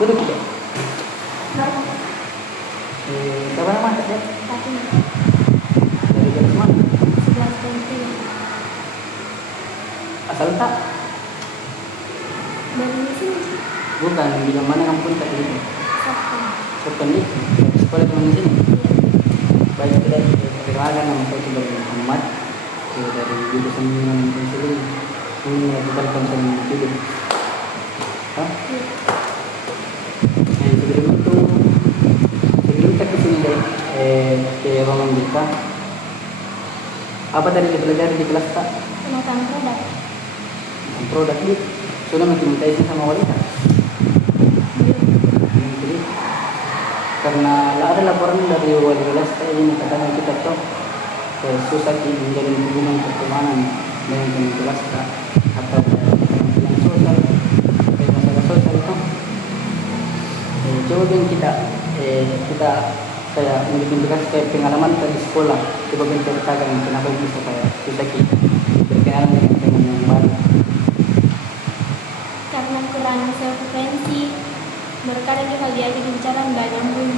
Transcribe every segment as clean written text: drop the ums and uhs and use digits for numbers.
Duduk kita. Berapa? Siapa nama Kak? Satu. Dari kelas mana? 11.3. Asal tak? Dari sini sih. Bukan, bilang mana kampung tak ini? Satu. Sopan di sekolah teman di sini. Iya. Baik tidak perkenalkan nama saya sebagai Muhammad dari jurusan konseling ini melakukan konseling hidup. Hah? Iya. Sebelum itu sebelum kita kesini deh ke ruangan kita apa tadi dipelajari di kelas tak? Penataan produk. Tentang produk ini sudah minta izin sama wali tak? Jadi karena ada laporan dari wali kelas ini katanya kita tuh susah menjalin hubungan pertemanan dengan teman kelas tak? Atau yang sosial kayak masalah sosial itu coba yang kita kayak mengidentifikasi kayak pengalaman di sekolah coba yang ceritakan kenapa bisa kayak susah kita berkenalan dengan teman yang baru. Karena kurang frekuensi, berkali kalau diajak bicara nggak nyambung.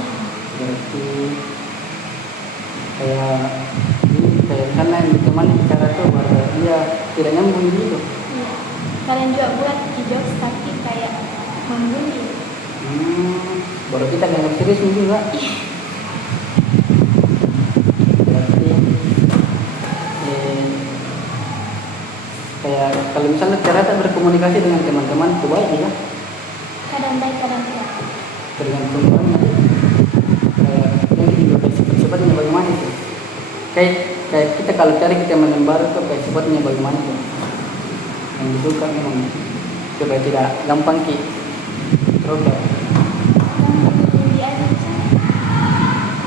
Berarti kayak misalnya yang teman bicara tuh baru dia tidak nyambung gitu. Iya. Kalian juga buat jokes tapi kayak membuli. Baru kita nggak serius juga. Berarti kayak kalau misalnya cara tak berkomunikasi dengan teman-teman itu baik ya. Kadang baik, kadang tidak. Tergantung orangnya. Kayak yang juga kayak sifat-sifatnya bagaimana itu. Kayak kita kalau cari teman yang baru tuh kayak sifatnya bagaimana tuh. Yang disuka memang supaya tidak gampang trouble. Gampang diajak bicara.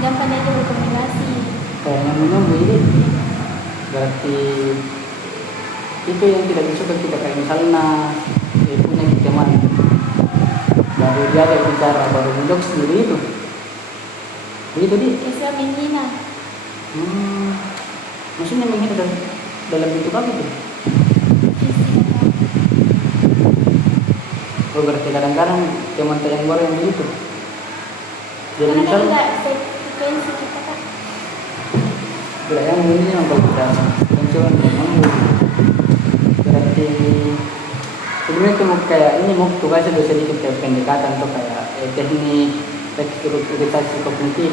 Gampang aja berkomunikasi. Kayak nyambung ini. Berarti itu yang tidak disuka kita kayak misalnya punya teman baru dia ada bicara baru duduk sendiri itu begitu di Kisah menghina. maksudnya menghina dalam bentuk apa itu? Oh berarti kadang-kadang teman yang baru yang begitu jadi Karena misal kan nggak frekuensi kita kan. tidak yang ini yang kalau kita mencoba memang berarti sebenarnya itu kayak ini mau tugasnya bisa sedikit kayak pendekatan tuh kayak teknik restrukturisasi kognitif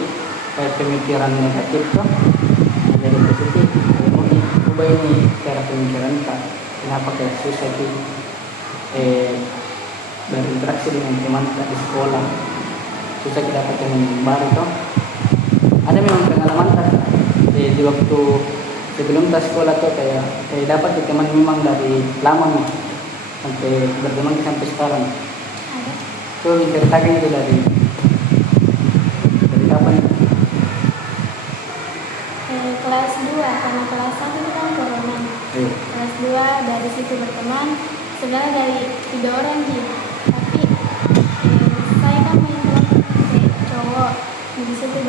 kayak pemikiran negatif tuh jadi positif mau diubah ini cara pemikiran kita kenapa kayak susah sih berinteraksi dengan teman kita di sekolah susah kita dapat teman yang baru tuh ada memang pengalaman tak di waktu sebelum tas sekolah tuh kayak dapat teman memang dari lama nih sampai berteman sampai sekarang. Ada. So ceritakan itu dari kapan? Kelas 2 karena kelas 1 itu kan corona. Kelas 2 dari situ berteman. Sebenarnya dari 3 orang sih. Tapi saya kan main kelompok cowok. Di situ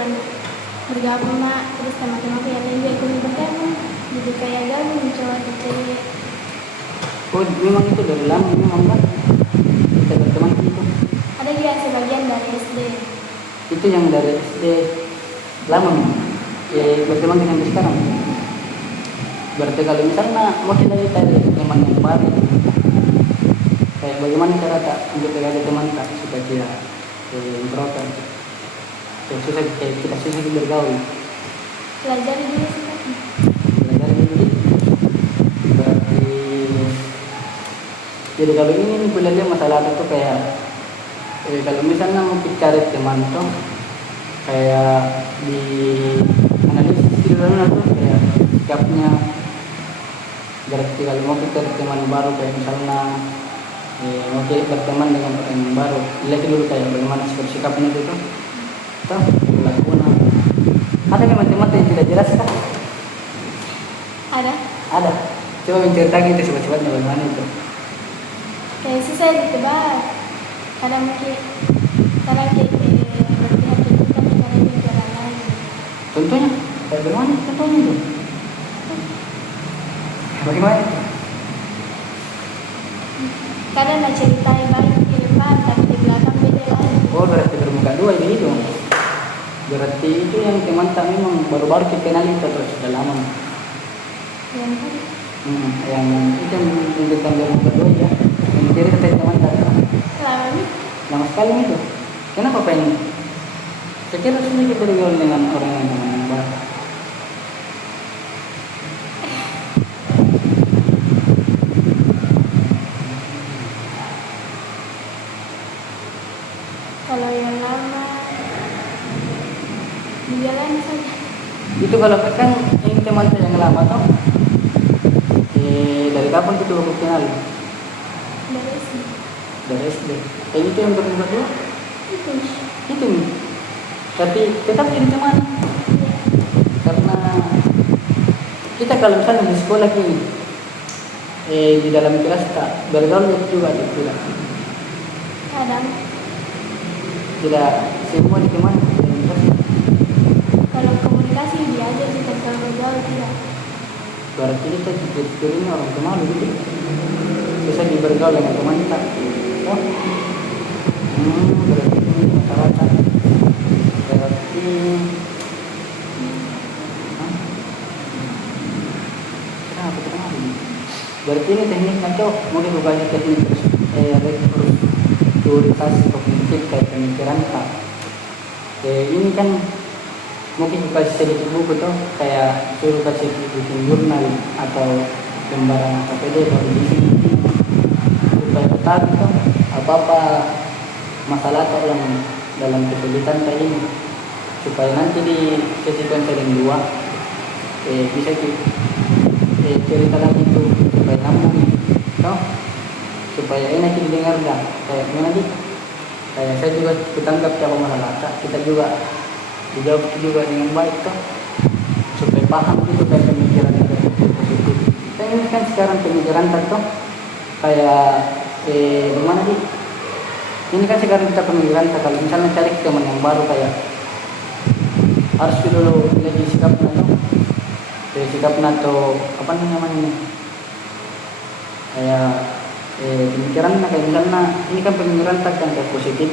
bergabung nak terus teman-teman yang lain juga ikut bergabung. Jadi kayak gabung cowok dan cewek. Oh memang itu dari lama memang kan kita berteman itu. Ada juga sebagian dari SD. Itu yang dari SD lama memang. Berteman dengan sekarang. Berarti kalau misalnya mau kita cari teman yang baru, kayak bagaimana cara tak untuk cari teman tak supaya dia introvert, susah kayak kita susah bergaul. Belajar dulu sih kan. Belajar dulu. Berarti jadi kalau ini belajar masalah itu kayak kalau misalnya mau cari teman tuh kayak di analisis dulu tuh kayak sikapnya. Berarti kalau mau kita teman baru kayak misalnya mau kita berteman dengan orang yang baru lihat dulu kayak bagaimana sikapnya itu tuh lakukan ada teman-teman yang tidak jelas kan? Ada coba menceritakan itu sifat-sifatnya bagaimana itu Kayak susah ditebak. Kadang mungkin berpihak ke kita, kadang ke orang lain. contohnya kayak bagaimana contohnya itu bagaimana itu? Kadang nak ceritain baik di depan tapi di belakang beda lain. bermuka dua itu. Berarti itu yang teman tak memang baru-baru kita kenal itu atau sudah lama? Yang tadi Yang itu yang menunjukkan bermuka dua ya. Yang kiri kata teman tak lama nih. lama sekali itu. Kenapa pengen? Saya kira sudah kita bergaul dengan orang yang baru. Kalau yang lama di jalan saja. Itu kalau kan ini teman saya yang lama toh. Dari kapan kita baru kenal? Dari sini. Dari SD. Itu yang bermuka dua? Itu. Itu nih. Tapi tetap jadi teman. Iya. Karena kita kalau misalnya di sekolah gini, di dalam kelas tak bergaul juga tidak. Kadang Tidak semua di teman di dalam kelas. kalau komunikasi diajak kita kalau bergaul tidak. Berarti kita ini orang pemalu gitu. Bisa bergaul dengan teman kita. Oh. Berarti ini masyarakat. Berarti kenapa kenapa ini? Berarti ini tekniknya tuh mungkin bukannya teknik rekrutasi kognitif kayak pemikiran tak. Ini kan mungkin kasih sedikit buku tuh kayak suruh kasih bikin jurnal atau lembaran KPD baru di sini supaya ketahui tuh apa masalah atau yang dalam kesulitan kayak ini supaya nanti di sesi konseling 2 bisa cerita lagi tuh supaya nyambung toh supaya enak didengar dah kayak gimana sih kayak saya juga ketangkap siapa masalah kita juga dijawab juga dengan baik toh supaya paham gitu kayak pemikiran yang positif. Saya ini kan sekarang pemikiran toh kayak gimana sih? Ini kan sekarang kita pemikiran kalau misalnya cari teman yang baru kayak harus dulu lagi sikapnya tuh, sikapnya atau apa namanya kayak pemikiran kayak misalnya ini kan pemikiran tak yang kayak positif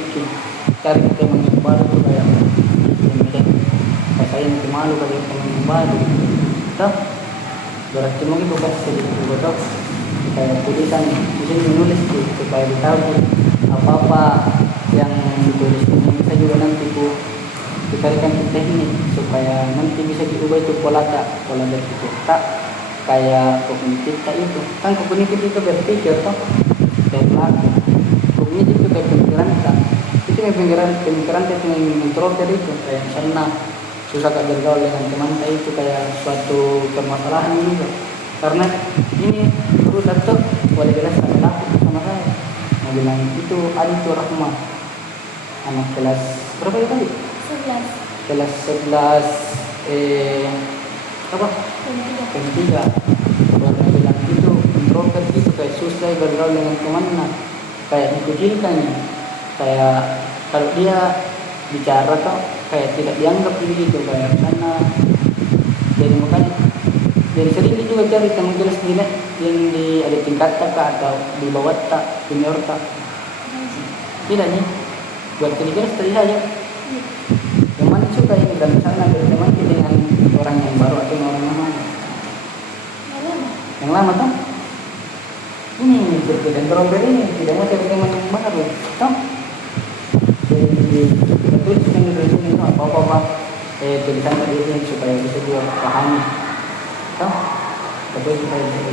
cari teman yang baru tuh kayak saya yang malu kalau teman yang baru toh berarti mungkin bukan sedikit juga toh kayak tulisan di sini menulis tuh supaya ditahu apa yang ditulis ini bisa juga nanti dicarikan ke teknik supaya nanti bisa diubah itu pola berpikir tak kayak kognitif tak itu kan kognitif itu berpikir toh berlaku kognitif itu pemikiran tak itu pemikiran itu yang introvert itu kayak misalnya susah gak bergaul dengan teman saya itu kayak suatu permasalahan juga karena ini guru Dato boleh jelas sama saya mau bilang itu Adi itu Rahma anak kelas berapa itu tadi? 11. Kelas 11 apa? Ketiga baru bilang itu introvert itu kayak susah bergaul dengan temannya kayak dikucilkan kayak kalau dia bicara toh kayak tidak dianggap begitu kayak sana jadi makanya jadi sering juga cari teman kelas gila yang di ada tingkat tak atau di bawah tak junior tak tidak nih buat di kelas tadi saja yang mana suka ini dan sana ada teman dengan orang yang baru atau orang yang mana yang lama toh ini berbeda introvert ini tidak mau cari teman yang baru toh tuliskan di sini apa tulisan tadi ini supaya bisa juga pahami toh betul supaya bisa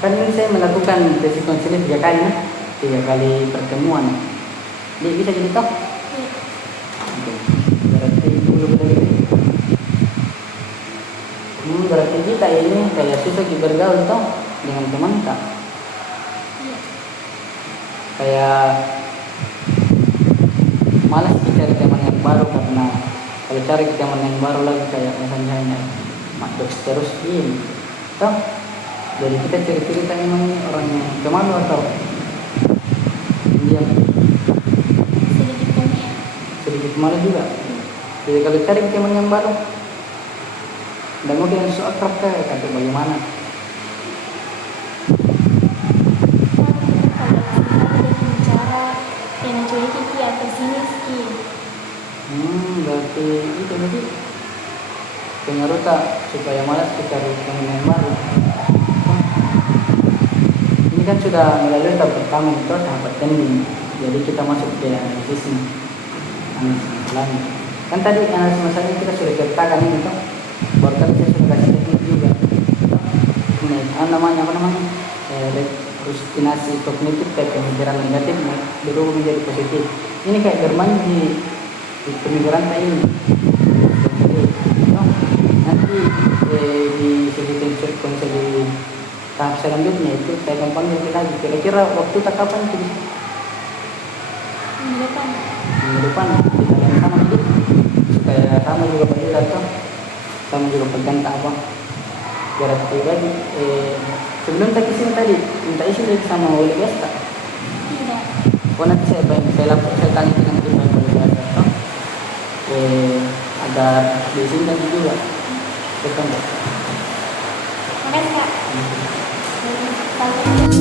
kan ini saya melakukan sesi konseling 3 kali nah 3 kali pertemuan jadi bisa jadi toh berarti belum lagi berarti kita ini kayak susah bergaul toh dengan teman tak kayak malas kita cari teman yang baru, karena kalau cari teman yang baru lagi kayak misalnya hanya masuk terus ini toh, jadi kita cerita memang ini orang yang kemana atau diam, sedikit kami ya. sedikit malu juga. Jadi kalau cari teman yang baru dan mungkin so akrab kayak kata bagaimana. Kalau kita bicara yang cuek iki atau sini ski. Berarti itu tadi pengaruh tak supaya malas kita cari teman yang baru. Ini kan sudah melalui tahap pertama itu tahap attending, jadi kita masuk ke analisis lagi. Kan tadi analisis masalahnya kita sudah ceritakan ini toh, baru tadi saya sudah kasih teknik juga. Ini namanya apa namanya? Rustinasi kognitif, kayak pemikiran negatif berubah menjadi positif. Ini kayak bermain di pemikiran kayak ini. Jadi, nanti di segi konseli tahap selanjutnya itu saya akan panggil lagi. Kira-kira waktu tak kapan itu bisa? Minggu depan. Minggu depan kita yang sama jadi supaya sama juga penjualan toh, sama juga pegang tak apa. Jarak pribadi. Sebelum tak kesini tadi minta isi lagi sama wali kelas tak? Tidak. Oh nanti saya lapor, saya tanya dengan tim wali kelas toh. Agar diizinkan juga. Betul tak? Makasih Kak. Hmm. Dari